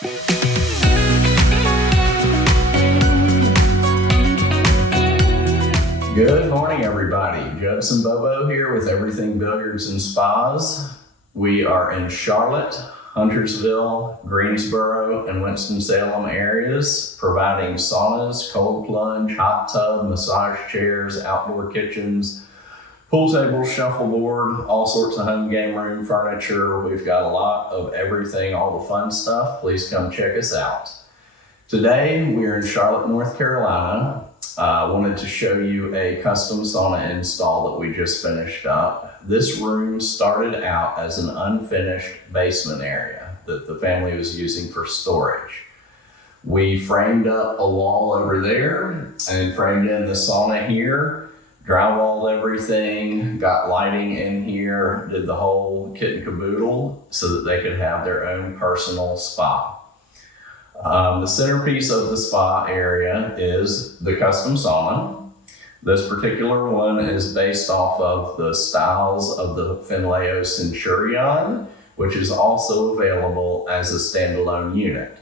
Good morning, everybody. Judson Bobo here with Everything Billiards and Spas. We are in Charlotte, Huntersville, Greensboro, and Winston-Salem areas, providing saunas, cold plunge, hot tub, massage chairs, outdoor kitchens, pool tables, shuffleboard, all sorts of home game room furniture. We've got a lot of everything, all the fun stuff. Please come check us out. Today, we're in Charlotte, North Carolina. I wanted to show you a custom sauna install that we just finished up. This room started out as an unfinished basement area that the family was using for storage. We framed up a wall over there and framed in the sauna here, drywalled everything, got lighting in here, did the whole kit and caboodle so that they could have their own personal spa. The centerpiece of the spa area is the custom sauna. This particular one is based off of the styles of the Finnleo Centurion, which is also available as a standalone unit.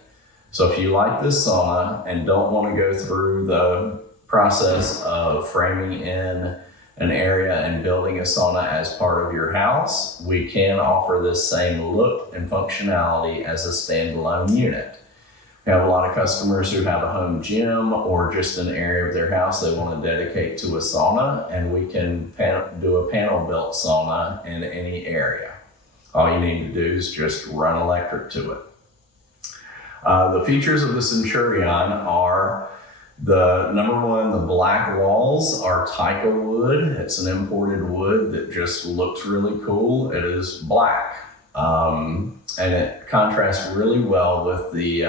So if you like this sauna and don't want to go through the process of framing in an area and building a sauna as part of your house, we can offer this same look and functionality as a standalone unit. We have a lot of customers who have a home gym or just an area of their house they want to dedicate to a sauna, and we can do a panel built sauna in any area. All you need to do is just run electric to it. The features of the Centurion are number one, the black walls are Taika wood. It's an imported wood that just looks really cool. It is black. And it contrasts really well with the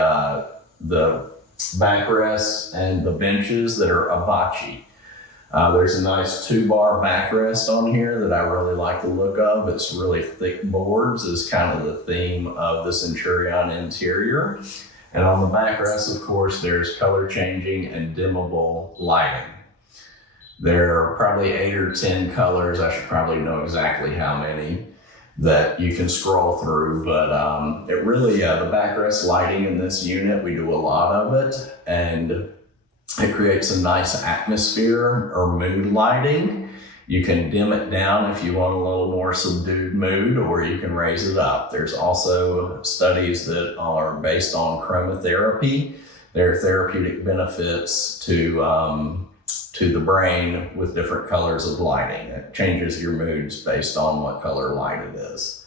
backrests and the benches that are abachi. There's a nice 2-bar backrest on here that I really like the look of. It's really thick boards is kind of the theme of the Centurion interior. And on the backrest, of course, there's color changing and dimmable lighting. There are probably 8 or 10 colors. I should probably know exactly how many that you can scroll through, but it really, the backrest lighting in this unit, we do a lot of it, and it creates a nice atmosphere or mood lighting. You can dim it down if you want a little more subdued mood, or you can raise it up. There's also studies that are based on chromotherapy. There are therapeutic benefits to the brain with different colors of lighting. It changes your moods based on what color light it is.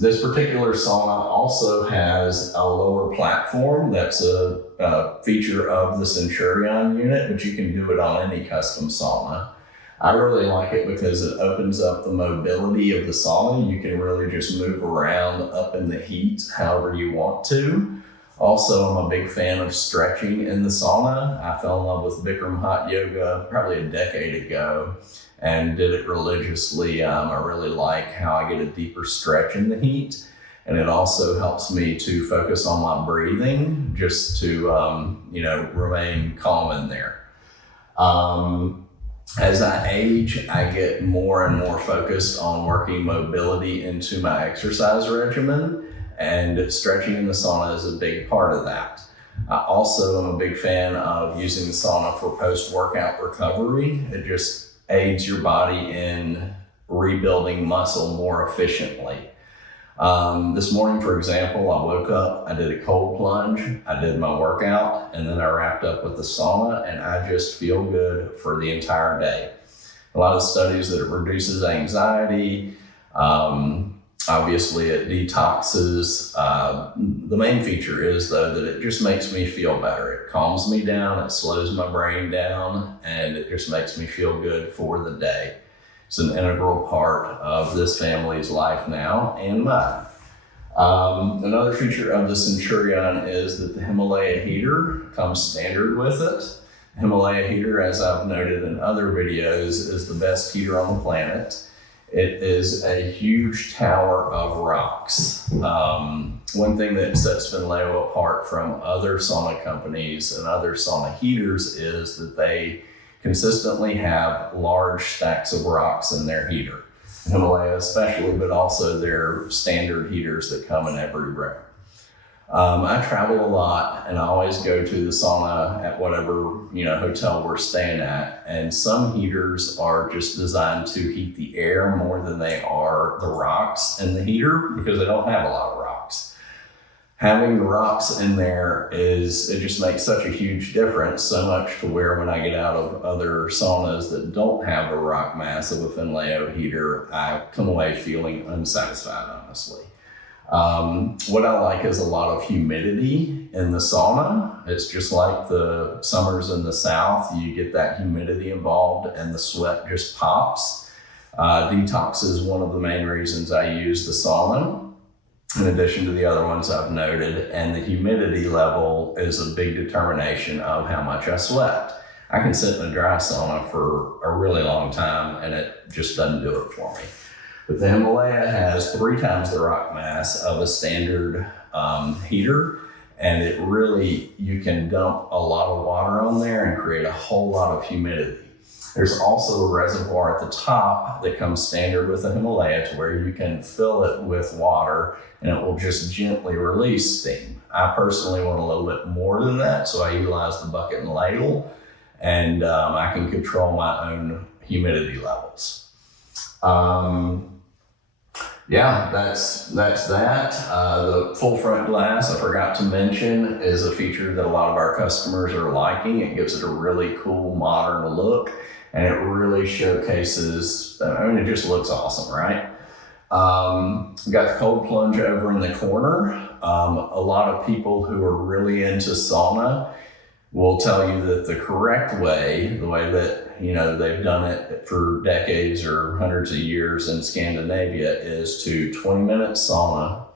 This particular sauna also has a lower platform. That's a feature of the Centurion unit, but you can do it on any custom sauna. I really like it because it opens up the mobility of the sauna. You can really just move around up in the heat however you want to. Also, I'm a big fan of stretching in the sauna. I fell in love with Bikram hot yoga probably a decade ago and did it religiously. I really like how I get a deeper stretch in the heat, and it also helps me to focus on my breathing just to remain calm in there. As I age, I get more and more focused on working mobility into my exercise regimen, and stretching in the sauna is a big part of that. I also am a big fan of using the sauna for post-workout recovery. It just aids your body in rebuilding muscle more efficiently. This morning, for example, I woke up, I did a cold plunge, I did my workout, and then I wrapped up with the sauna, and I just feel good for the entire day. A lot of studies that it reduces anxiety. Obviously, it detoxes. The main feature is, though, that it just makes me feel better. It calms me down, it slows my brain down, and it just makes me feel good for the day. It's an integral part of this family's life now and mine. Another feature of the Centurion is that the Himalaya Heater comes standard with it. The Himalaya Heater, as I've noted in other videos, is the best heater on the planet. It is a huge tower of rocks. One thing that sets Finnleo apart from other sauna companies and other sauna heaters is that they consistently have large stacks of rocks in their heater. Himalaya especially, but also their standard heaters that come in every room. I travel a lot, and I always go to the sauna at whatever hotel we're staying at. And some heaters are just designed to heat the air more than they are the rocks in the heater, because they don't have a lot of rocks. Having the rocks in there it just makes such a huge difference, so much to where when I get out of other saunas that don't have a rock mass of a Finnleo heater, I come away feeling unsatisfied, honestly. What I like is a lot of humidity in the sauna. It's just like the summers in the South. You get that humidity involved and the sweat just pops. Detox is one of the main reasons I use the sauna, in addition to the other ones I've noted. And the humidity level is a big determination of how much I sweat. I can sit in a dry sauna for a really long time and it just doesn't do it for me. But the Himalaya has 3 times the rock mass of a standard heater, and you can dump a lot of water on there and create a whole lot of humidity. There's also a reservoir at the top that comes standard with the Himalaya, to where you can fill it with water and it will just gently release steam. I personally want a little bit more than that, so I utilize the bucket and ladle, and I can control my own humidity levels. Yeah, that's that. The full front glass, I forgot to mention, is a feature that a lot of our customers are liking. It gives it a really cool modern look, and it really showcases, it just looks awesome, right? We got the cold plunge over in the corner. A lot of people who are really into sauna will tell you that the correct way, the way that they've done it for decades or hundreds of years in Scandinavia, is to 20 minutes sauna,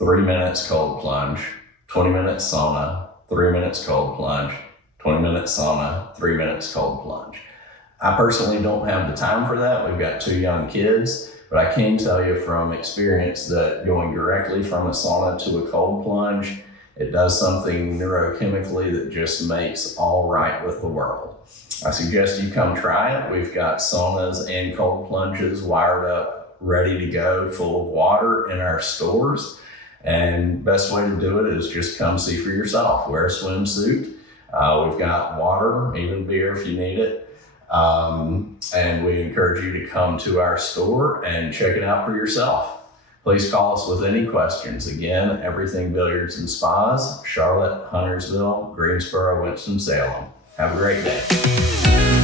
3 minutes cold plunge, 20 minutes sauna, 3 minutes cold plunge, 20 minutes sauna, 3 minutes cold plunge. I personally don't have the time for that. We've got 2 young kids, but I can tell you from experience that going directly from a sauna to a cold plunge, it does something neurochemically that just makes all right with the world. I suggest you come try it. We've got saunas and cold plunges wired up, ready to go, full of water in our stores. And best way to do it is just come see for yourself. Wear a swimsuit. We've got water, even beer if you need it. And we encourage you to come to our store and check it out for yourself. Please call us with any questions. Again, Everything Billiards and Spas, Charlotte, Huntersville, Greensboro, Winston-Salem. Have a great day.